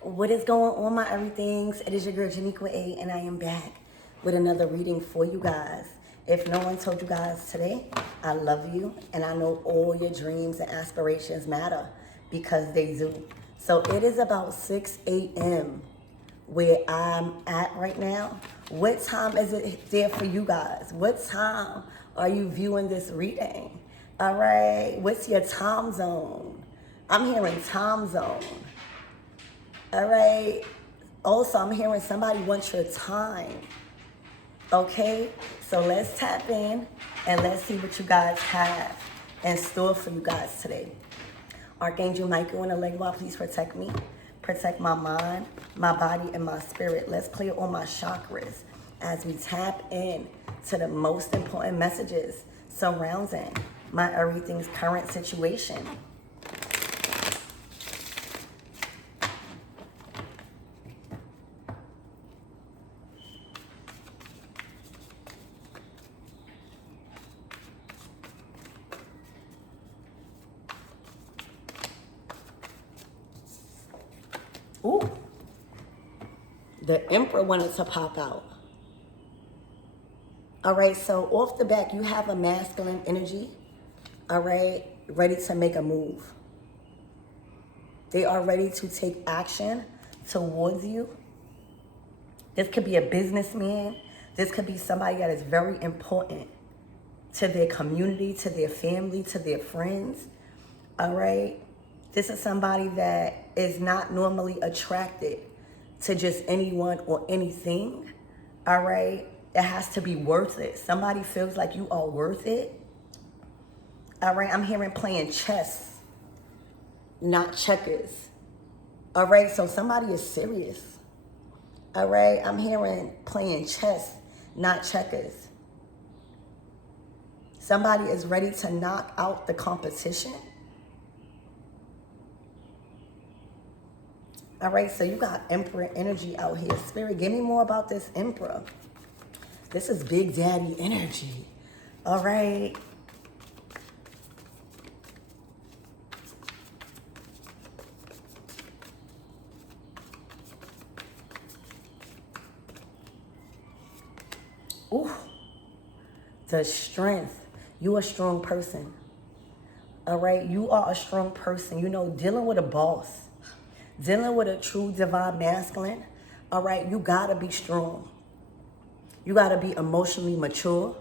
What is going on, my everythings? It is your girl Janiqua A, and I am back with another reading for you guys. If no one told you guys today, I love you, and I know all your dreams and aspirations matter because they do. So it is about 6 a.m. where I'm at right now. What time is it there for you guys? What time are you viewing this reading? All right, what's your time zone? I'm hearing time zone. All right. Also, I'm hearing somebody wants your time. Okay? So let's tap in and let's see what you guys have in store for you guys today. Archangel Michael and Allegra, please protect me. Protect my mind, my body, and my spirit. Let's clear all my chakras as we tap in to the most important messages surrounding my everything's current situation. Ooh, the Emperor wanted to pop out. All right, so off the back, you have a masculine energy, all right, ready to make a move. They are ready to take action towards you. This could be a businessman. This could be somebody that is very important to their community, to their family, to their friends, all right? This is somebody that is not normally attracted to just anyone or anything, all right? It has to be worth it. Somebody feels like you are worth it, all right? I'm hearing playing chess, not checkers, all right? So somebody is serious, all right? I'm hearing playing chess, not checkers. Somebody is ready to knock out the competition. All right, so you got Emperor energy out here. Spirit, give me more about this Emperor. This is Big Daddy energy. All right. Ooh, the strength. You a strong person. All right, you are a strong person. You know, dealing with a boss, dealing with a true divine masculine, all right, you gotta be strong. You gotta be emotionally mature.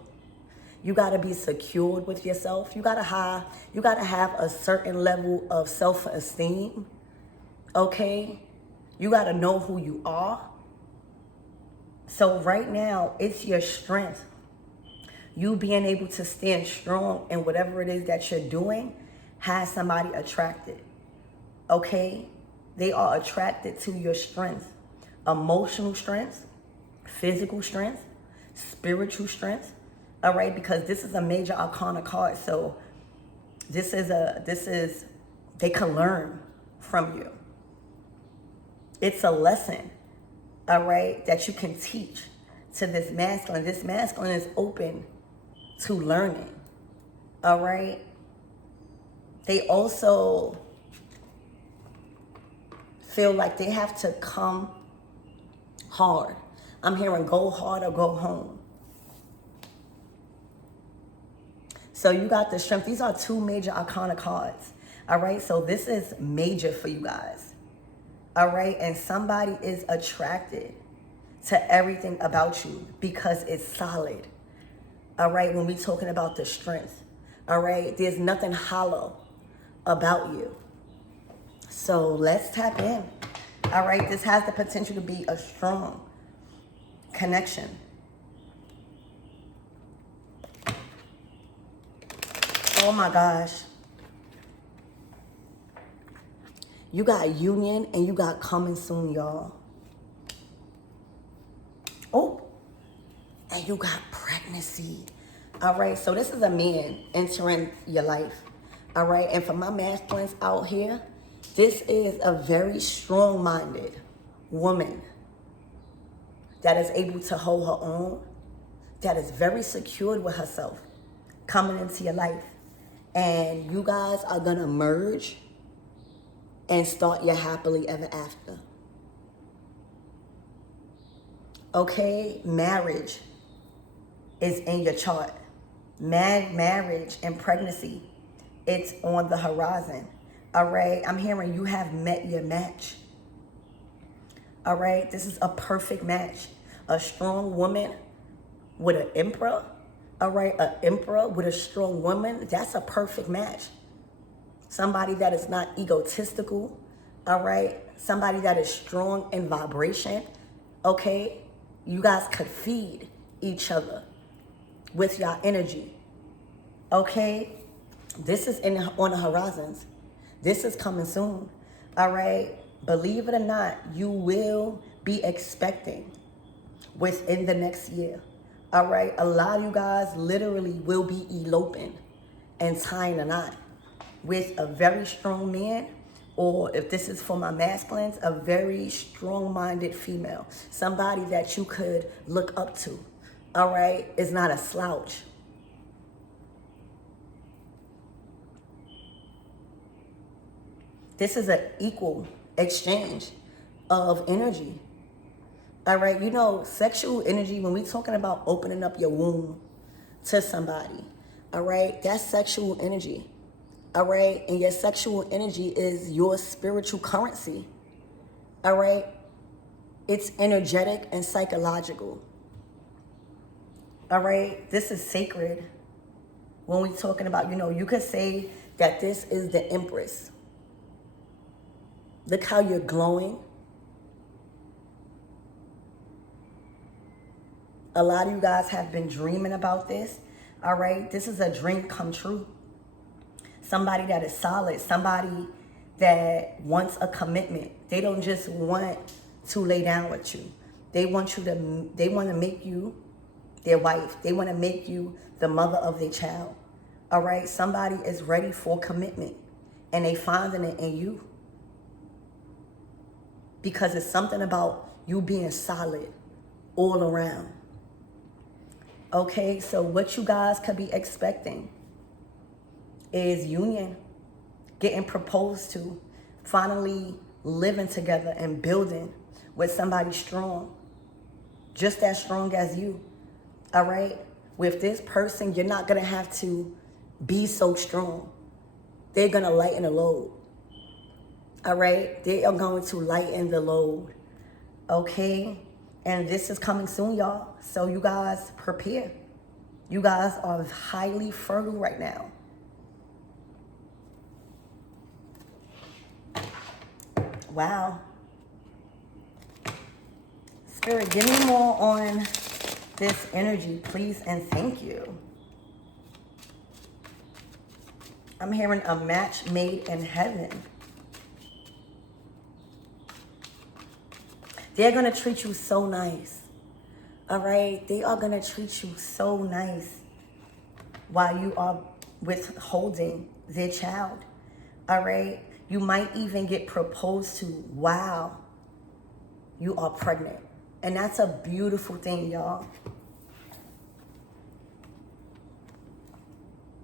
You gotta be secured with yourself. You gotta have a certain level of self-esteem, okay? You gotta know who you are. So right now, it's your strength. You being able to stand strong in whatever it is that you're doing has somebody attracted, okay? They are attracted to your strength, emotional strength, physical strength, spiritual strength, all right? Because this is a major arcana card. So they can learn from you. It's a lesson, all right, that you can teach to this masculine. This masculine is open to learning, all right? They also feel like they have to come hard. I'm hearing go hard or go home. So you got the strength. These are two major arcana cards, all right? So this is major for you guys, all right? And somebody is attracted to everything about you because it's solid, all right? When we're talking about the strength, all right? There's nothing hollow about you. So let's tap in, all right? This has the potential to be a strong connection. Oh my gosh. You got union and you got coming soon, y'all. Oh, and you got pregnancy. All right, so this is a man entering your life. All right, and for my masculines out here, this is a very strong-minded woman that is able to hold her own, that is very secured with herself coming into your life. And you guys are gonna merge and start your happily ever after. Okay, marriage is in your chart. Marriage and pregnancy, it's on the horizon. All right, I'm hearing you have met your match. All right, this is a perfect match. A strong woman with an emperor. All right, an emperor with a strong woman, that's a perfect match. Somebody that is not egotistical. All right, somebody that is strong in vibration. Okay, you guys could feed each other with your energy. Okay, this is on the horizons. This is coming soon. All right, believe it or not, you will be expecting within the next year. All right, a lot of you guys literally will be eloping and tying a knot with a very strong man, or if this is for my masculines, a very strong-minded female, somebody that you could look up to. All right, is not a slouch. This is an equal exchange of energy. All right, you know, sexual energy, when we're talking about opening up your womb to somebody, all right, that's sexual energy. All right, and your sexual energy is your spiritual currency. All right, it's energetic and psychological. All right, this is sacred. When we're talking about, you know, you could say that this is the Empress. Look how you're glowing. A lot of you guys have been dreaming about this. All right, this is a dream come true. Somebody that is solid, somebody that wants a commitment. They don't just want to lay down with you. They want to make you their wife. They want to make you the mother of their child. All right, somebody is ready for commitment and they finding it in you. Because it's something about you being solid all around. Okay, so what you guys could be expecting is union, getting proposed to, finally living together and building with somebody strong, just as strong as you. All right, with this person, you're not gonna have to be so strong. They're gonna lighten the load. All right, they are going to lighten the load. Okay, and this is coming soon, y'all. So you guys prepare. You guys are highly fertile right now. Wow. Spirit, give me more on this energy, please, and thank you. I'm hearing a match made in heaven. They're going to treat you so nice. All right? They are going to treat you so nice while you are withholding their child. All right? You might even get proposed to while you are pregnant. And that's a beautiful thing, y'all.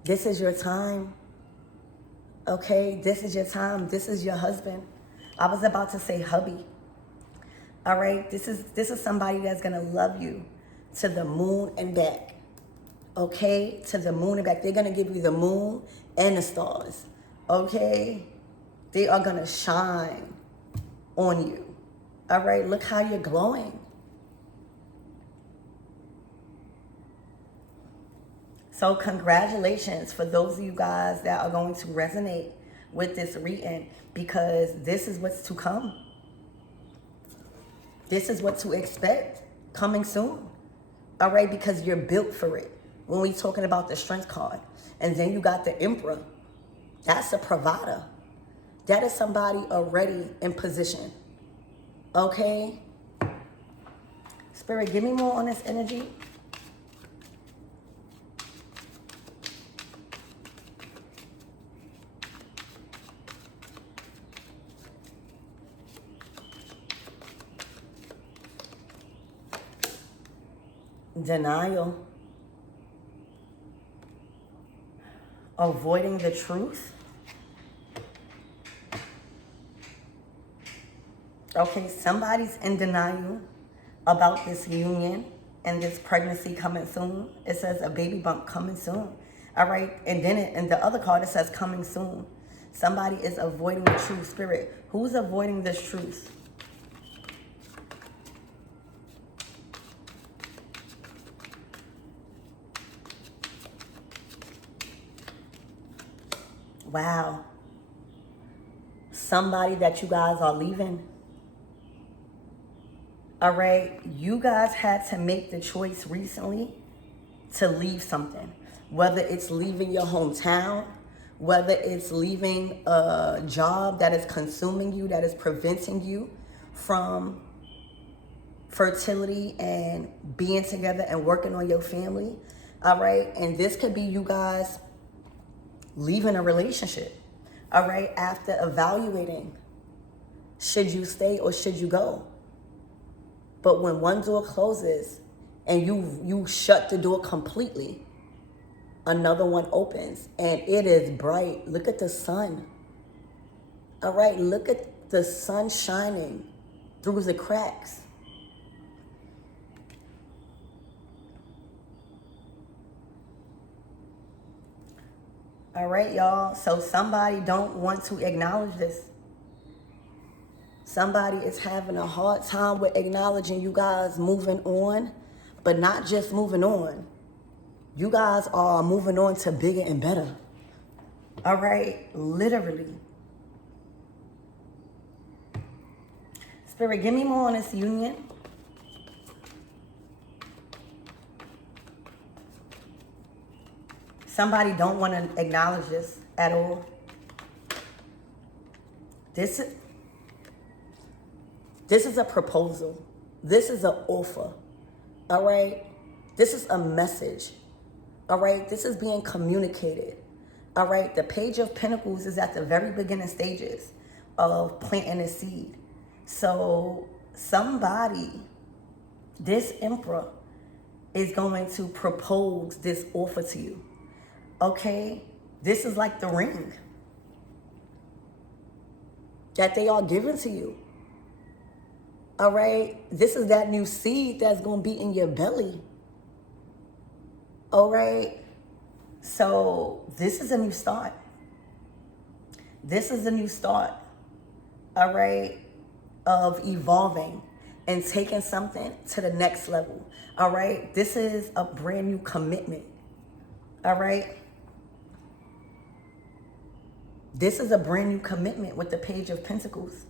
This is your time. Okay? This is your time. This is your husband. I was about to say hubby. All right, this is somebody that's gonna love you to the moon and back. Okay, to the moon and back. They're gonna give you the moon and the stars. Okay, they are gonna shine on you. All right, look how you're glowing. So congratulations for those of you guys that are going to resonate with this reading, because this is what's to come. This is what to expect coming soon. All right, because you're built for it. When we're talking about the strength card. And then you got the Emperor. That's a provider. That is somebody already in position. Okay? Spirit, give me more on this energy. Denial. Avoiding the truth. Okay, somebody's in denial about this union and this pregnancy coming soon. It says a baby bump coming soon. All right. And then in the other card, it says coming soon. Somebody is avoiding the truth. Spirit, who's avoiding this truth? Wow. Somebody that you guys are leaving. All right. You guys had to make the choice recently to leave something. Whether it's leaving your hometown, whether it's leaving a job that is consuming you, that is preventing you from fertility and being together and working on your family. All right. And this could be you guys leaving a relationship. All right. After evaluating, should you stay or should you go? But when one door closes and you shut the door completely, another one opens and it is bright. Look at the sun. All right. Look at the sun shining through the cracks. All right, y'all. So somebody don't want to acknowledge this. Somebody is having a hard time with acknowledging you guys moving on, but not just moving on. You guys are moving on to bigger and better. All right, literally. Spirit, give me more on this union. Somebody don't want to acknowledge this at all. This is a proposal. This is an offer. All right? This is a message. All right? This is being communicated. All right? The Page of Pentacles is at the very beginning stages of planting a seed. So somebody, this Emperor, is going to propose this offer to you. Okay? This is like the ring that they are giving to you. All right? This is that new seed that's going to be in your belly. All right? So this is a new start. This is a new start. All right? Of evolving and taking something to the next level. All right? This is a brand new commitment. All right? This is a brand new commitment with the Page of Pentacles.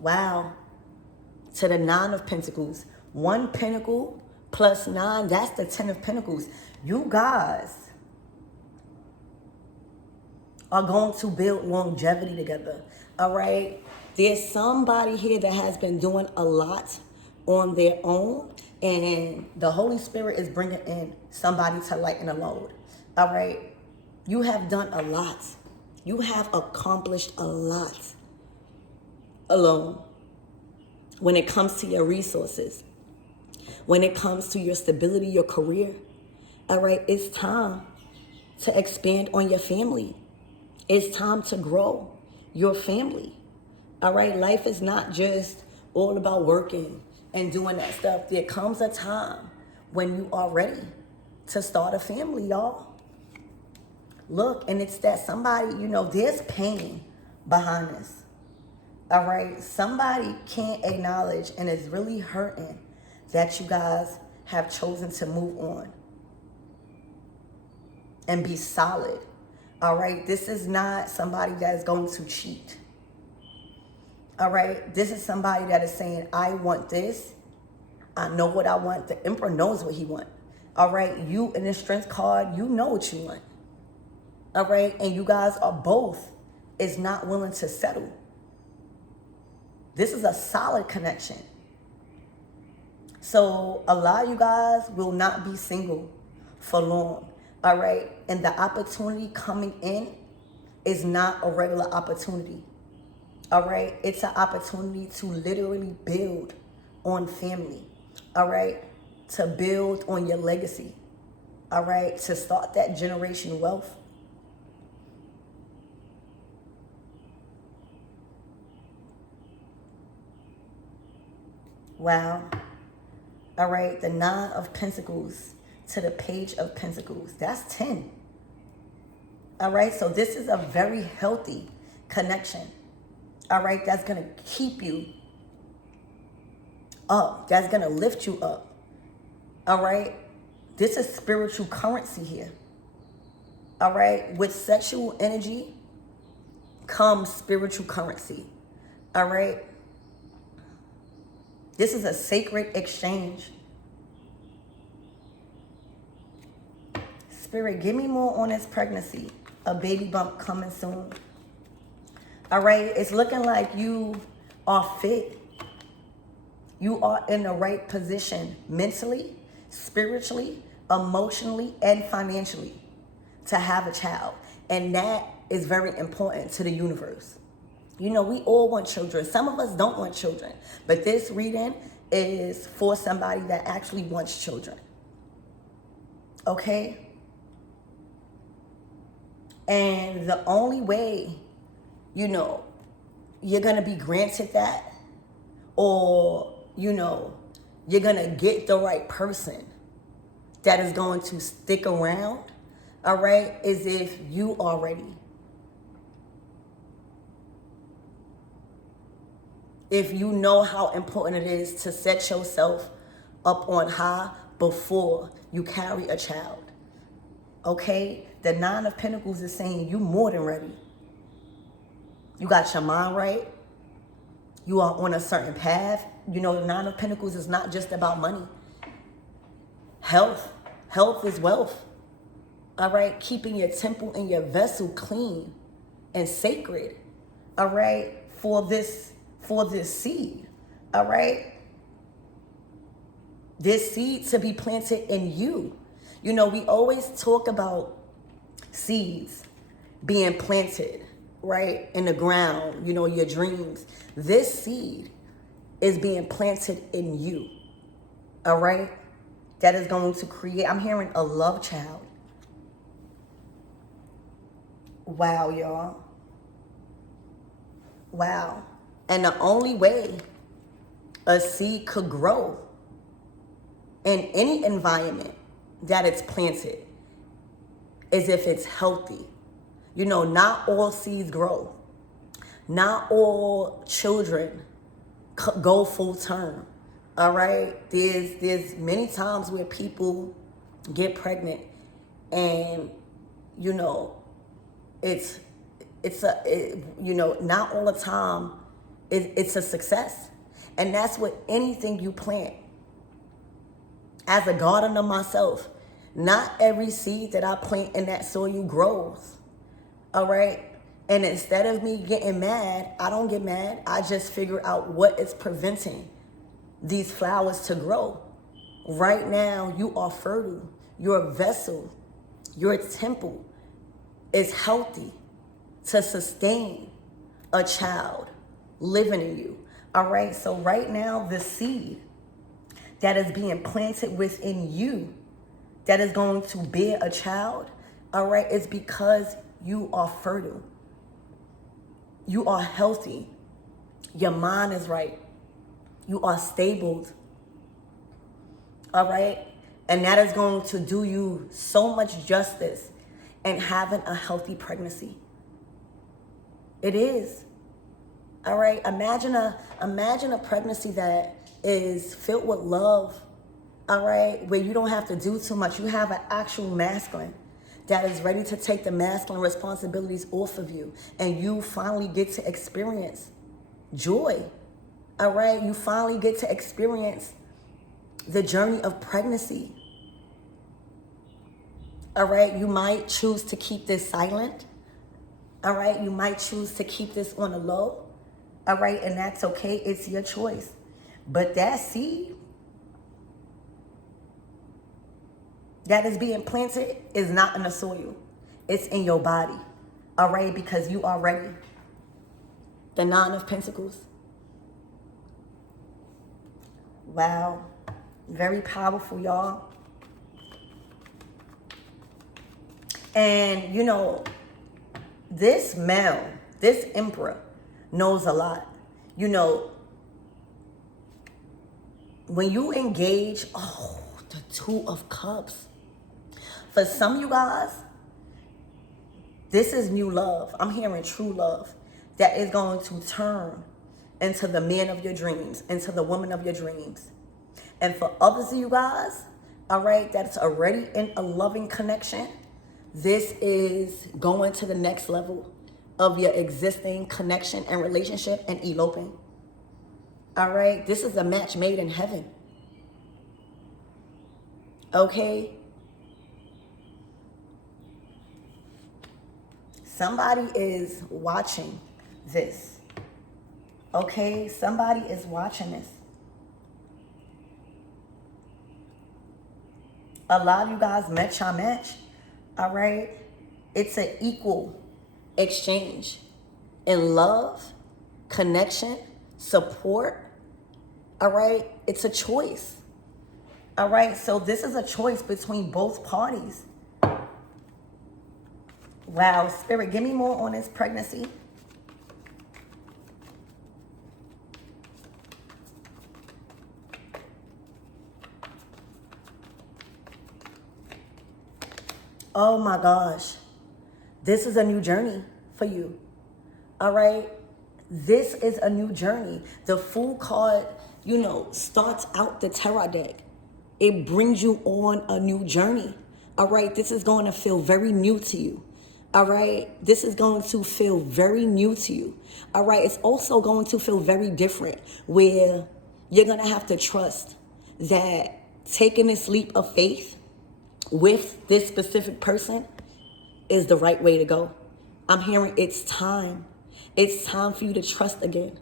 Wow. To the Nine of Pentacles. One pentacle plus 9, that's the 10 of Pentacles. You guys are going to build longevity together. All right? There's somebody here that has been doing a lot on their own, and the Holy Spirit is bringing in somebody to lighten the load. All right? You have done a lot. You have accomplished a lot alone when it comes to your resources, when it comes to your stability, your career. All right? It's time to expand on your family. It's time to grow your family. All right? Life is not just all about working and doing that stuff. There comes a time when you are ready to start a family, y'all. Look, and it's that somebody, there's pain behind this. All right? Somebody can't acknowledge and is really hurting that you guys have chosen to move on and be solid. All right? This is not somebody that is going to cheat. All right? This is somebody that is saying, I want this. I know what I want. The Emperor knows what he wants. All right? You in the Strength card, you know what you want. All right? And you guys are both is not willing to settle. This is a solid connection. So a lot of you guys will not be single for long. All right? And the opportunity coming in is not a regular opportunity. All right? It's an opportunity to literally build on family. All right? To build on your legacy. All right? To start that generation wealth. Wow. All right, the Nine of Pentacles to the Page of Pentacles. That's 10. All right, so this is a very healthy connection. All right, that's going to keep you up. That's going to lift you up. All right, this is spiritual currency here. All right, with sexual energy comes spiritual currency. All right, this is a sacred exchange. Spirit, give me more on this pregnancy. A baby bump coming soon. All right, it's looking like you are fit. You are in the right position mentally, spiritually, emotionally, and financially to have a child. And that is very important to the universe. You know, we all want children. Some of us don't want children. But this reading is for somebody that actually wants children. Okay? And the only way, you know, you're going to be granted that, or, you know, you're going to get the right person that is going to stick around, all right, is if you are ready. If you know how important it is to set yourself up on high before you carry a child. Okay? The Nine of Pentacles is saying you more than ready. You got your mind right. You are on a certain path. You know, the Nine of Pentacles is not just about money. Health. Health is wealth. All right? Keeping your temple and your vessel clean and sacred. All right? For this seed. All right? This seed to be planted in you. You know, we always talk about seeds being planted, right, in the ground, you know, your dreams. This seed is being planted in you, all right? That is going to create, I'm hearing a love child. Wow, y'all. Wow. And the only way a seed could grow in any environment that it's planted is if it's healthy. You know, not all seeds grow. Not all children go full term. All right? There's many times where people get pregnant and, you know, you know, not all the time it's a success. And that's what anything you plant. As a gardener myself, not every seed that I plant in that soil grows. All right? And instead of me getting mad, I don't get mad. I just figure out what is preventing these flowers to grow. Right now, you are fertile. Your vessel, your temple is healthy to sustain a child living in you. All right? So right now, the seed that is being planted within you that is going to bear a child, all right, is because you are fertile. You are healthy. Your mind is right. You are stable. All right? And that is going to do you so much justice in having a healthy pregnancy. It is. All right? Imagine a pregnancy that is filled with love. All right? Where you don't have to do too much. You have an actual masculine that is ready to take the masculine responsibilities off of you. And you finally get to experience joy. All right? You finally get to experience the journey of pregnancy. All right? You might choose to keep this silent. All right? You might choose to keep this on the low. All right? And that's okay. It's your choice. But that seed that is being planted is not in the soil. It's in your body. All right? Because you are ready. The Nine of Pentacles. Wow. Very powerful, y'all. And, you know, this male, this emperor knows a lot. You know, when you engage, the Two of Cups. For some of you guys, this is new love. I'm hearing true love that is going to turn into the man of your dreams, into the woman of your dreams. And for others of you guys, all right, that's already in a loving connection, this is going to the next level of your existing connection and relationship and eloping. All right, this is a match made in heaven. Okay? Somebody is watching this. Okay? Somebody is watching this. A lot of you guys met your match. All right? It's an equal exchange in love, connection, support. All right? It's a choice. All right? So this is a choice between both parties. Wow, Spirit, give me more on this pregnancy. Oh my gosh. This is a new journey for you. All right? This is a new journey. The Fool card, starts out the tarot deck. It brings you on a new journey. All right? This is going to feel very new to you. All right? This is going to feel very new to you. All right? It's also going to feel very different, where you're going to have to trust that taking this leap of faith with this specific person is the right way to go. I'm hearing it's time. It's time for you to trust again.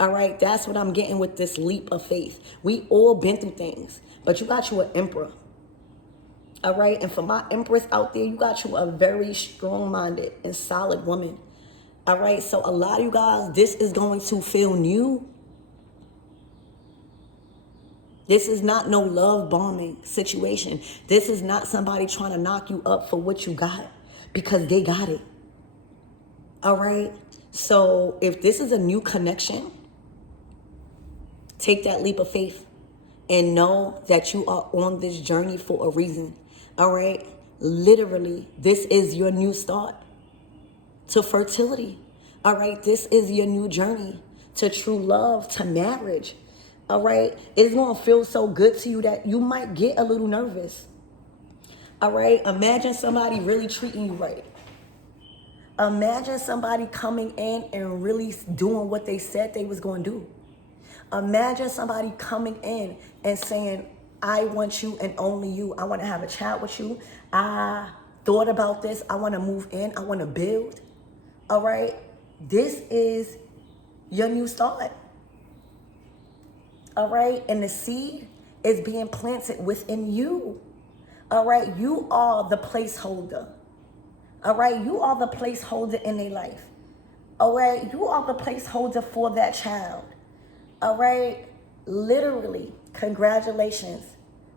All right? That's what I'm getting with this leap of faith. We all been through things, but you got you an emperor. All right? And for my empress out there, you got you a very strong-minded and solid woman. All right? So a lot of you guys, this is going to feel new. This is not no love bombing situation. This is not somebody trying to knock you up for what you got, because they got it. All right? So if this is a new connection, take that leap of faith and know that you are on this journey for a reason. All right? Literally, this is your new start to fertility. All right? This is your new journey to true love, to marriage. All right? It's going to feel so good to you that you might get a little nervous. All right? Imagine somebody really treating you right. Imagine somebody coming in and really doing what they said they was going to do. Imagine somebody coming in and saying, I want you and only you. I want to have a chat with you. I thought about this. I want to move in. I want to build. All right? This is your new start. All right? And the seed is being planted within you. All right? You are the placeholder. All right? You are the placeholder in their life. All right? You are the placeholder for that child. All right? Literally, congratulations.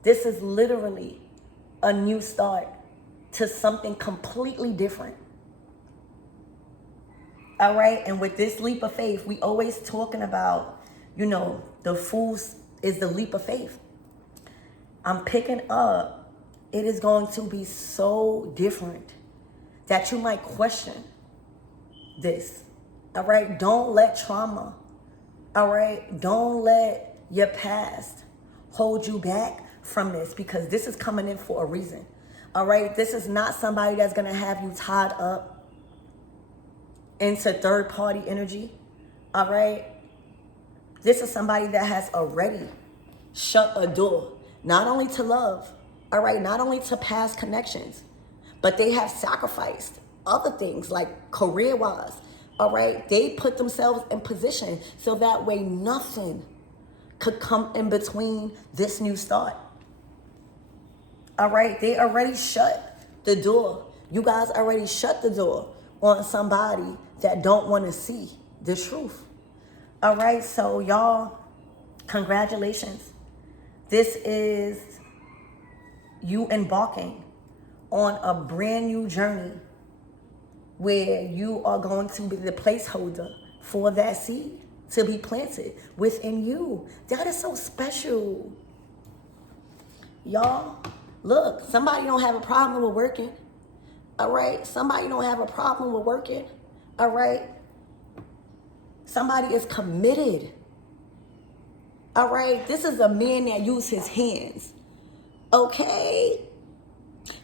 This is literally a new start to something completely different. All right? And with this leap of faith, we always talking about, the Fool is the leap of faith. I'm picking up, it is going to be so different that you might question this. All right? Don't let trauma, all right? Don't let your past hold you back from this, because this is coming in for a reason. All right? This is not somebody that's going to have you tied up into third-party energy. All right? This is somebody that has already shut a door, not only to love, all right, not only to past connections, but they have sacrificed other things like career-wise, all right? They put themselves in position so that way nothing could come in between this new start. All right? They already shut the door. You guys already shut the door on somebody that don't want to see the truth. All right? So y'all, congratulations. This is you embarking on a brand new journey where you are going to be the placeholder for that seed. to be planted within you. That is so special. Y'all, look, somebody don't have a problem with working. All right? Somebody don't have a problem with working. All right? Somebody is committed. All right? This is a man that uses his hands. Okay?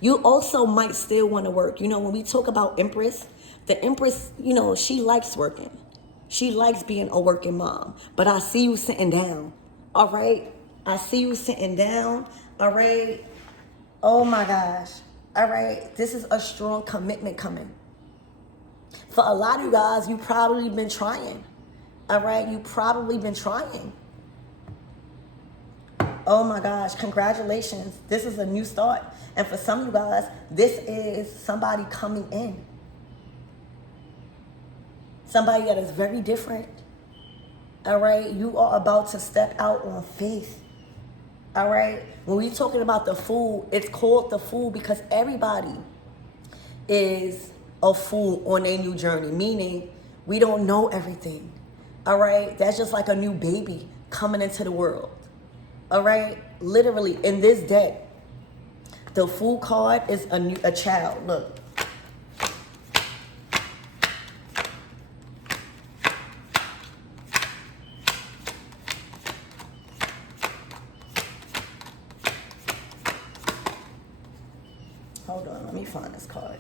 You also might still want to work. You know, when we talk about Empress, the Empress, you know, she likes working. She likes being a working mom. But I see you sitting down. All right? I see you sitting down. All right? Oh my gosh. All right? This is a strong commitment coming. For a lot of you guys, you probably been trying. All right? You probably been trying. Oh my gosh, congratulations. This is a new start. And for some of you guys, this is somebody coming in. Somebody that is very different. All right? You are about to step out on faith. All right? When we're talking about the fool, it's called the fool because everybody is a fool on a new journey, meaning we don't know everything. All right? That's just like a new baby coming into the world. All right? Literally, in this deck, the Fool card is a child. Look. Hold on, let me find this card.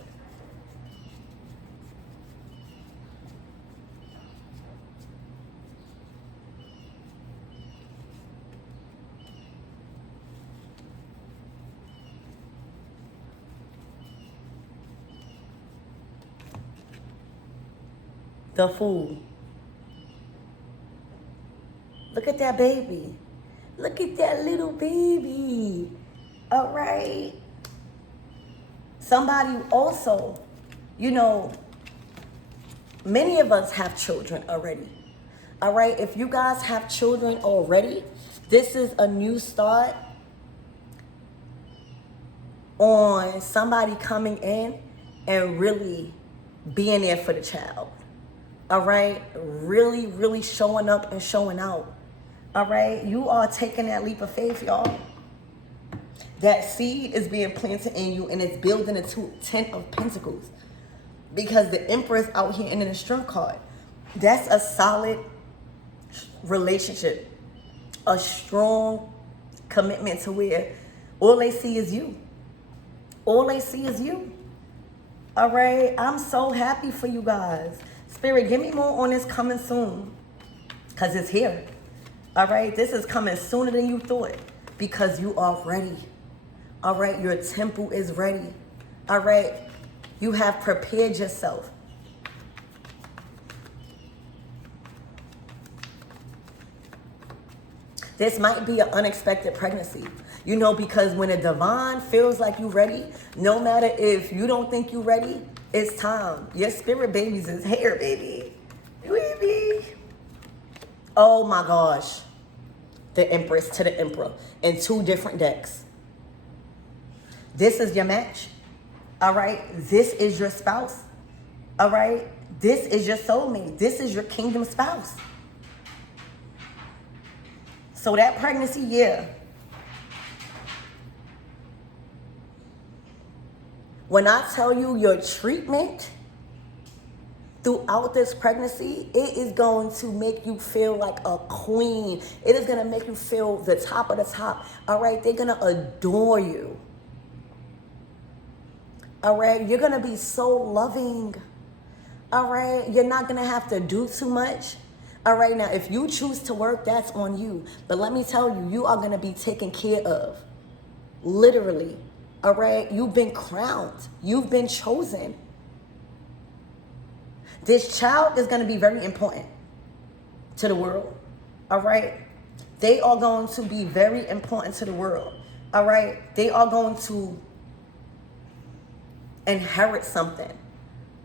The Fool. Look at that baby. Look at that little baby. All right. Somebody also, you know, many of us have children already. All right. If you guys have children already, this is a new start on somebody coming in and really being there for the child. All right, really, really showing up and showing out. All right, you are taking that leap of faith, y'all. That seed is being planted in you and it's building into 10 of Pentacles. Because the Empress out here in the Strength card, that's a solid relationship. A strong commitment to where all they see is you. All they see is you. All right, I'm so happy for you guys. Spirit, give me more on this coming soon. Because it's here. All right, this is coming sooner than you thought. Because you are ready. All right, your temple is ready. All right, you have prepared yourself. This might be an unexpected pregnancy. You know, because when a divine feels like you're ready, no matter if you don't think you're ready, it's time. Your spirit babies is here, baby. Baby. Oh my gosh. The Empress to the Emperor in 2 different decks. This is your match. All right. This is your spouse. All right. This is your soulmate. This is your kingdom spouse. So that pregnancy, yeah. When I tell you your treatment throughout this pregnancy, it is going to make you feel like a queen. It is going to make you feel the top of the top. All right? They're going to adore you. All right? You're going to be so loving. All right? You're not going to have to do too much. All right? Now, if you choose to work, that's on you. But let me tell you, you are going to be taken care of. Literally. All right? You've been crowned. You've been chosen. This child is going to be very important to the world. All right? They are going to be very important to the world. All right? They are going to inherit something.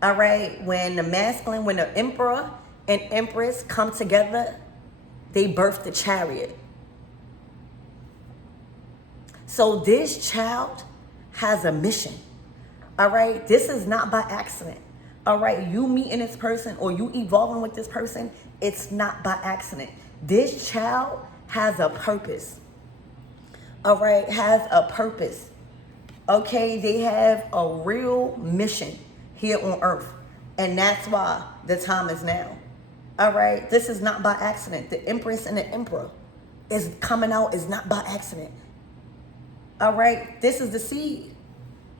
All right? When the masculine, when the emperor and empress come together, they birth the chariot. So this child has a mission. All right? This is not by accident. All right, you meeting this person or you evolving with this person, it's not by accident. This child has a purpose. All right, has a purpose. Okay, they have a real mission here on earth. And that's why the time is now. All right, this is not by accident. The Empress and the Emperor is coming out is not by accident. All right, this is the seed.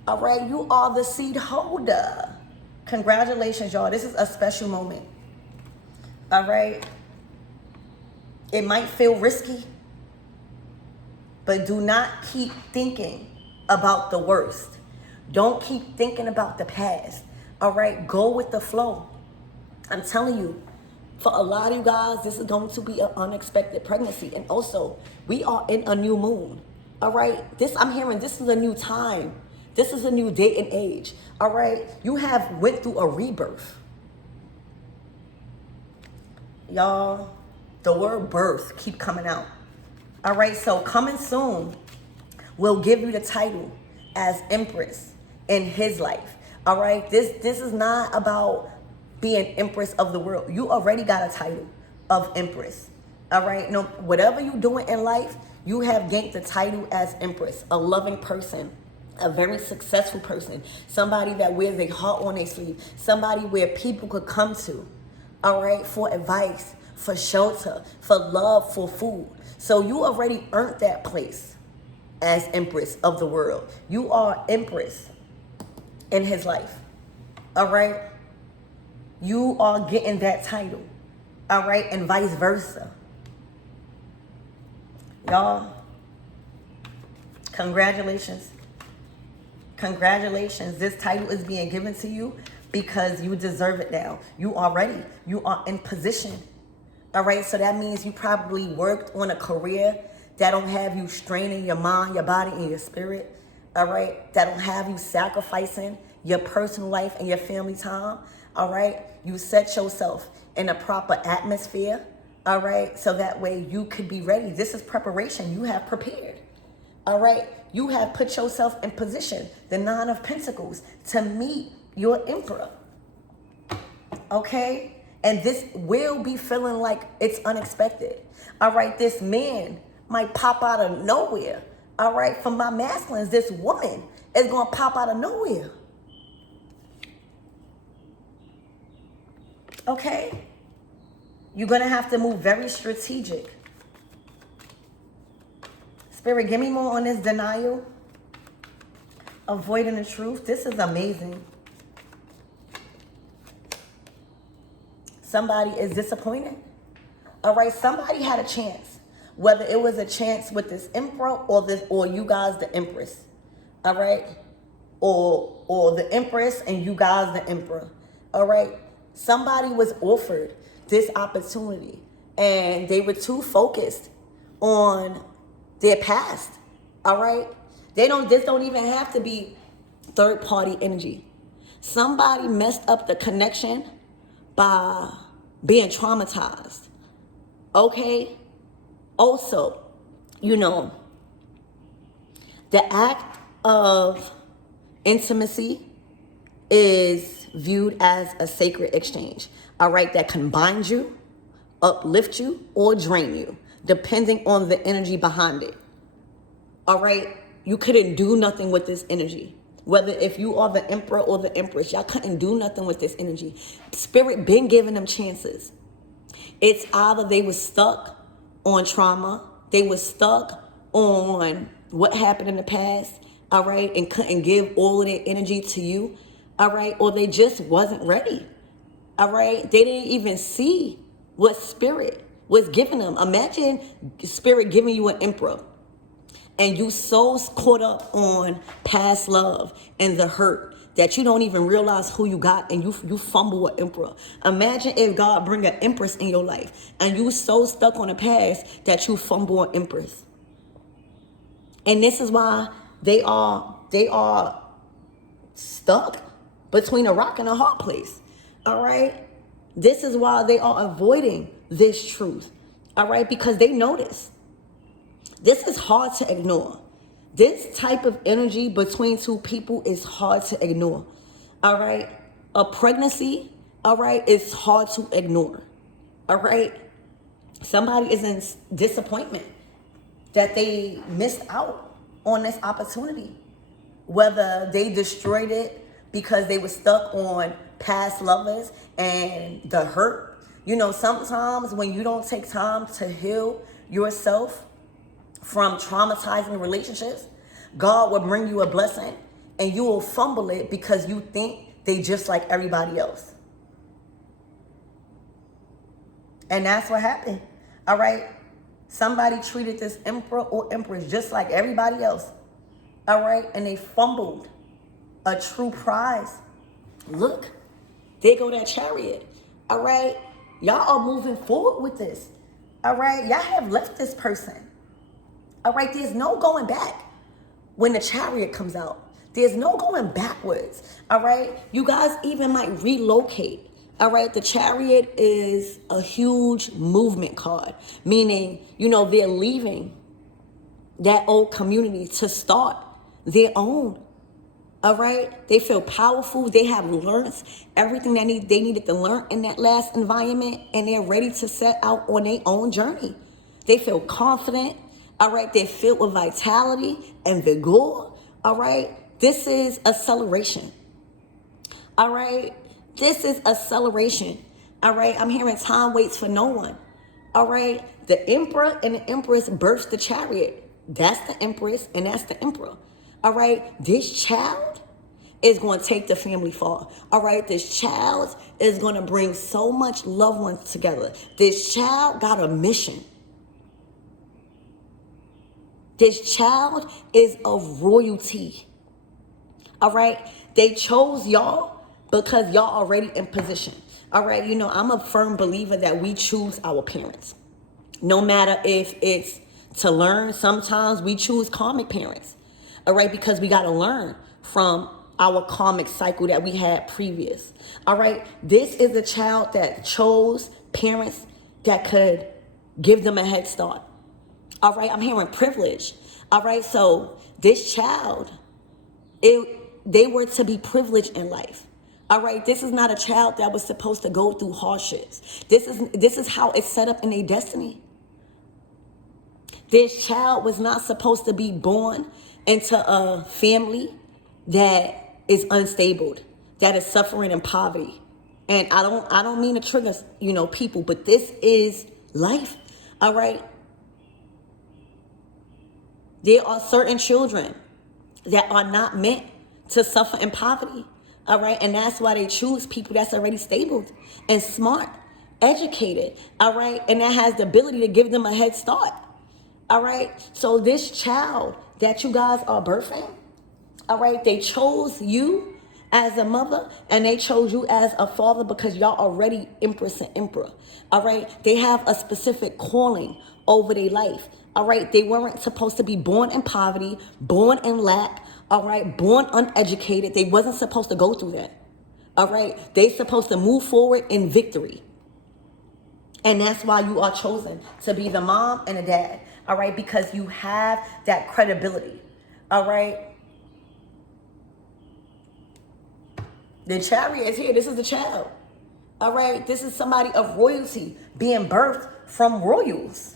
All right, you are the seed holder. Congratulations, y'all. This is a special moment. All right. It might feel risky, but do not keep thinking about the worst. Don't keep thinking about the past. All right, go with the flow. I'm telling you, for a lot of you guys, this is going to be an unexpected pregnancy. And also, we are in a new moon. All right, I'm hearing this is a new time. This is a new day and age. All right, you have went through a rebirth. Y'all, the word birth keep coming out. All right, so coming soon will give you the title as Empress in his life. All right, this is not about being Empress of the world. You already got a title of Empress. All right, no, whatever you're doing in life, you have gained the title as Empress, a loving person, a very successful person, somebody that wears their heart on their sleeve, somebody where people could come to, all right, for advice, for shelter, for love, for food. So you already earned that place as Empress of the world. You are Empress in his life, all right? You are getting that title, all right, and vice versa. Y'all, congratulations. Congratulations. This title is being given to you because you deserve it now. You are ready. You are in position. All right, so that means you probably worked on a career that don't have you straining your mind, your body, and your spirit. All right, that don't have you sacrificing your personal life and your family time. All right, you set yourself in a proper atmosphere. All right, so that way you could be ready. This is preparation. You have prepared. All right, you have put yourself in position, the Nine of Pentacles, to meet your Emperor. Okay, and this will be feeling like it's unexpected. All right, this man might pop out of nowhere. All right, for my masculines, this woman is going to pop out of nowhere. Okay, you're going to have to move very strategic. Spirit, give me more on this denial, avoiding the truth. This is amazing. Somebody is disappointed. All right, somebody had a chance, whether it was a chance with this Emperor or you guys the Empress. All right, or the Empress and you guys the Emperor. All right, somebody was offered this opportunity and they were too focused on their past. All right, this don't even have to be third party energy. Somebody messed up the connection by being traumatized. Okay, also, the act of intimacy is viewed as a sacred exchange, all right, that can bind you, uplift you, or drain you, depending on the energy behind it. All right, you couldn't do nothing with this energy. Whether if you are the Emperor or the Empress, y'all couldn't do nothing with this energy. Spirit been giving them chances. It's either they were stuck on trauma, they were stuck on what happened in the past, all right, and couldn't give all of their energy to you, all right, or they just wasn't ready, all right. They didn't even see what Spirit was giving them. Imagine Spirit giving you an Emperor and you so caught up on past love and the hurt that you don't even realize who you got, and you fumble an Emperor. Imagine if God bring an Empress in your life and you so stuck on the past that you fumble an Empress. And this is why they are stuck between a rock and a hard place. All right, this is why they are avoiding this truth. All right, because they notice. This is hard to ignore. This type of energy between two people is hard to ignore. All right. A pregnancy, all right, is hard to ignore. All right. Somebody is in disappointment that they missed out on this opportunity. Whether they destroyed it because they were stuck on past lovers and the hurt. You know, sometimes when you don't take time to heal yourself from traumatizing relationships, God will bring you a blessing and you will fumble it because you think they just like everybody else. And that's what happened. All right. Somebody treated this emperor or empress just like everybody else. All right. And they fumbled a true prize. Look, there go that Chariot. All right. Y'all are moving forward with this. All right. Y'all have left this person. All right. There's no going back when the Chariot comes out. There's no going backwards. All right. You guys even might relocate. All right, the Chariot is a huge movement card, meaning, you know, they're leaving that old community to start their own. All right, they feel powerful. They have learned everything they needed to learn in that last environment, and they're ready to set out on their own journey. They feel confident. All right, they're filled with vitality and vigor. All right, this is acceleration. All right. This is acceleration. All right. I'm hearing time waits for no one. All right. The emperor and the empress births the Chariot. That's the empress and that's the emperor. All right. This child is going to take the family far. All right. This child is going to bring so much loved ones together. This child got a mission. This child is of royalty. All right. They chose y'all because y'all already in position. All right. You know, I'm a firm believer that we choose our parents. No matter if it's to learn, sometimes we choose karmic parents. All right. Because we got to learn from our karmic cycle that we had previous. All right. This is a child that chose parents that could give them a head start. All right. I'm hearing privilege. All right. So this child, they were to be privileged in life. All right, this is not a child that was supposed to go through hardships. This is how it's set up in their destiny. This child was not supposed to be born into a family that is unstable, that is suffering in poverty. And I don't mean to trigger, you know, people, but this is life. All right. There are certain children that are not meant to suffer in poverty. All right. And that's why they choose people that's already stable and smart, educated. All right. And that has the ability to give them a head start. All right. So this child that you guys are birthing, all right, they chose you as a mother and they chose you as a father because y'all already empress and emperor. All right. They have a specific calling over their life. All right. They weren't supposed to be born in poverty, born in lack. All right, born uneducated. They wasn't supposed to go through that. All right, they supposed to move forward in victory. And that's why you are chosen to be the mom and the dad. All right, because you have that credibility. All right. The Chariot is here. This is the child. All right, this is somebody of royalty being birthed from royals.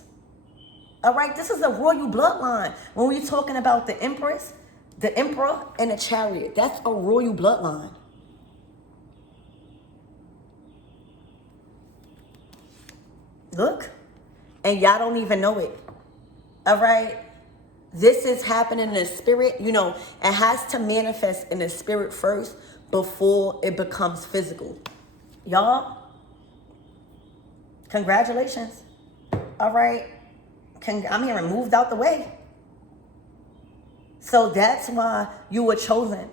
All right, this is a royal bloodline. When we're talking about the empress, the emperor, and the Chariot, that's a royal bloodline. Look, and y'all don't even know it. All right, this is happening in the spirit. You know, it has to manifest in the spirit first before it becomes physical. Y'all, congratulations. All right, I'm hearing moved out the way. So that's why you were chosen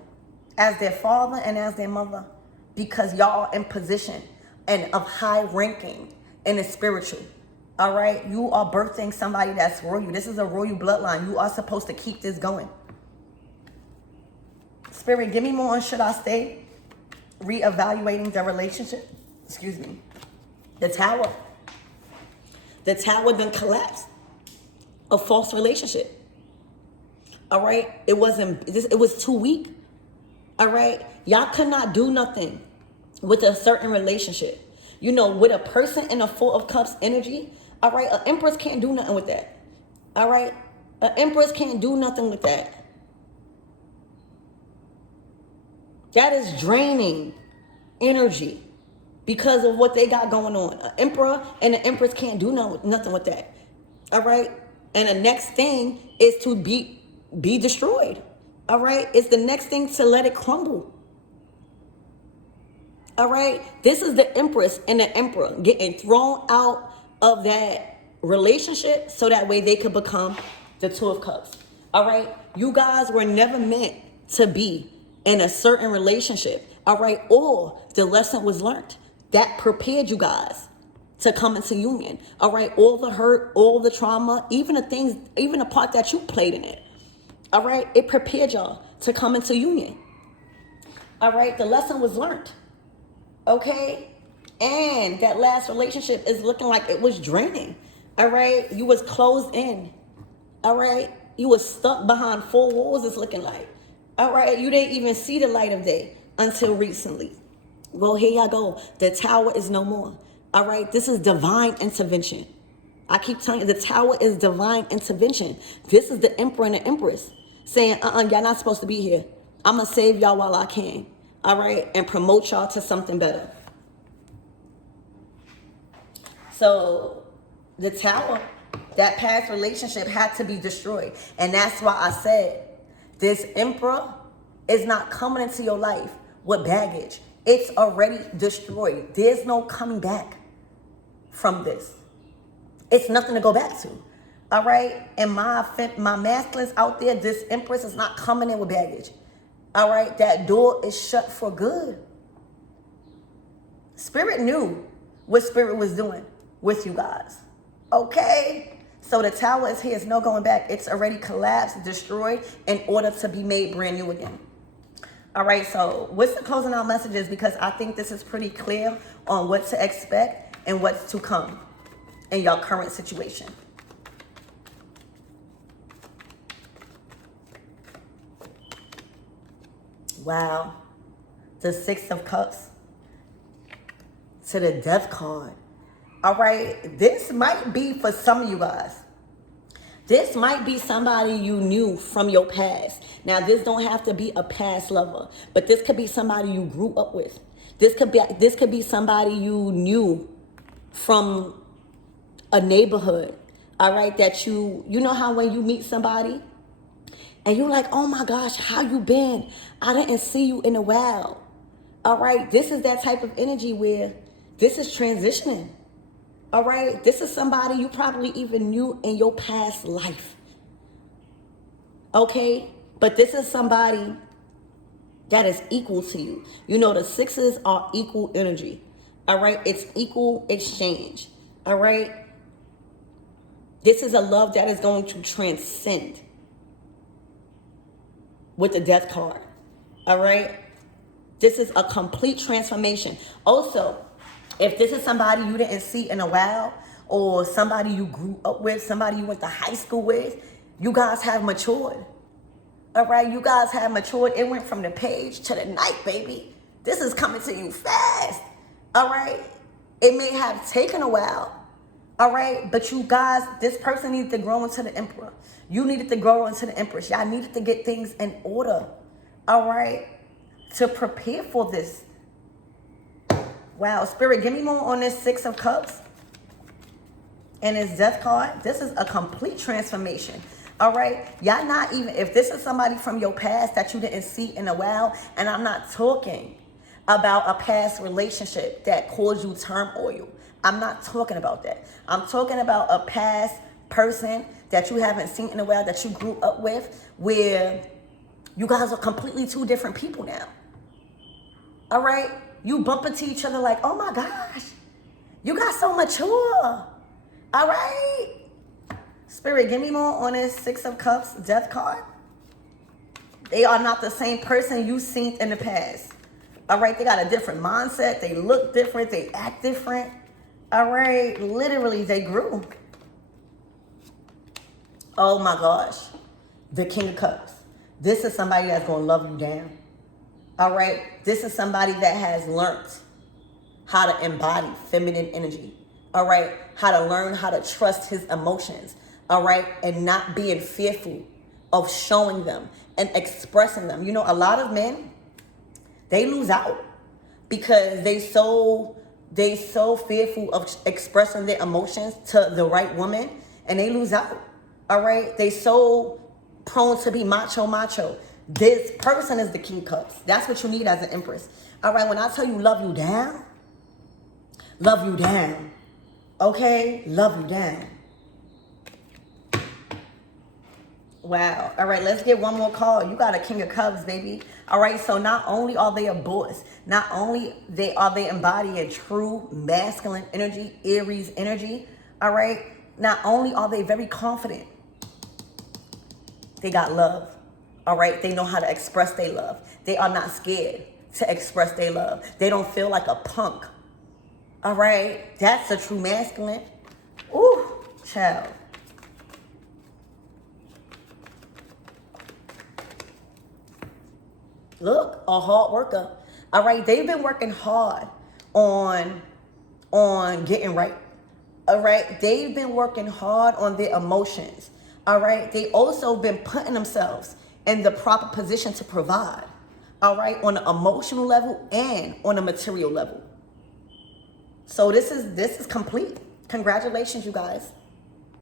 as their father and as their mother, because y'all are in position and of high ranking in the spiritual. All right. You are birthing somebody that's royal. This is a royal bloodline. You are supposed to keep this going. Spirit, give me more on should I stay reevaluating the relationship. Excuse me. The tower. The tower then collapsed. A false relationship. All right, it was too weak. All right, y'all could not do nothing with a certain relationship. You know, with a person in a Four of Cups energy, all right, an Empress can't do nothing with that. All right? An Empress can't do nothing with that. That is draining energy because of what they got going on. An Emperor and an Empress can't do nothing with that. All right? And the next thing is to be destroyed. All right? It's the next thing to let it crumble. All right? This is the Empress and the Emperor getting thrown out of that relationship so that way they could become the Two of Cups. All right? You guys were never meant to be in a certain relationship. All right? Or the lesson was learned. That prepared you guys to come into union. All right? All the hurt, all the trauma, even the things, even the part that you played in it. All right? It prepared y'all to come into union. All right? The lesson was learned. Okay? And that last relationship is looking like it was draining. All right? You was closed in. All right? You was stuck behind four walls, it's looking like. All right? You didn't even see the light of day until recently. Well, here y'all go. The Tower is no more. All right? This is divine intervention. I keep telling you, the Tower is divine intervention. This is the Emperor and the Empress saying, y'all not supposed to be here. I'm going to save y'all while I can. All right? And promote y'all to something better. So the Tower, that past relationship had to be destroyed. And that's why I said this Emperor is not coming into your life with baggage. It's already destroyed. There's no coming back from this. It's nothing to go back to. All right? And my masculines out there, this Empress is not coming in with baggage. All right? That door is shut for good. Spirit knew what Spirit was doing with you guys. Okay? So the Tower is here. It's no going back. It's already collapsed, destroyed, in order to be made brand new again. All right, so what's the closing out messages? Because I think this is pretty clear on what to expect and what's to come in your current situation. Wow. The Six of Cups to the Death card. All right, this might be for some of you guys. This might be somebody you knew from your past. Now, this don't have to be a past lover, but this could be somebody you grew up with. This could be somebody you knew from a neighborhood. All right, that you know how when you meet somebody and you're like, oh my gosh, how you been? I didn't see you in a while. All right, this is that type of energy where this is transitioning. All right, this is somebody you probably even knew in your past life. Okay, but this is somebody that is equal to you. You know, the sixes are equal energy. All right, it's equal exchange. All right, this is a love that is going to transcend with the Death card. All right, this is a complete transformation. Also, if this is somebody you didn't see in a while, or somebody you grew up with, somebody you went to high school with, you guys have matured. All right, you guys have matured. It went from the page to the night, baby. This is coming to you fast. All right, it may have taken a while. All right, but you guys, this person needed to grow into the Emperor. You needed to grow into the Empress. Y'all needed to get things in order. All right, to prepare for this. Wow, Spirit, give me more on this Six of Cups and this Death card. This is a complete transformation. All right, y'all not even, if this is somebody from your past that you didn't see in a while, and I'm not talking about a past relationship that caused you turmoil. I'm not talking about that. I'm talking about a past person that you haven't seen in a while, that you grew up with, where you guys are completely two different people now. All right? You bump into each other like, oh my gosh, you got so mature. All right? Spirit, give me more on this Six of Cups Death card. They are not the same person you've seen in the past. All right? They got a different mindset. They look different. They act different. All right? Literally, they grew. Oh my gosh. The King of Cups. This is somebody that's going to love you down. All right? This is somebody that has learned how to embody feminine energy. All right. How to learn how to trust his emotions. All right. And not being fearful of showing them and expressing them. You know, a lot of men, they lose out because they so fearful of expressing their emotions to the right woman, and they lose out. All right. They so prone to be macho. This person is the King of Cups. That's what you need as an Empress. All right. When I tell you love you down. Okay? Love you down. Wow. All right, let's get one more call. You got a King of Cups, baby. All right, so not only are they a boss, not only are they embodying true masculine energy, Aries energy, all right? Not only are they very confident, they got love, all right? They know how to express their love. They are not scared to express their love. They don't feel like a punk, all right? That's a true masculine. Ooh, child. Look, a hard worker. All right, they've been working hard on getting right. All right, they've been working hard on their emotions. All right, they also been putting themselves in the proper position to provide. All right, on an emotional level and on a material level. So this is complete. Congratulations, you guys.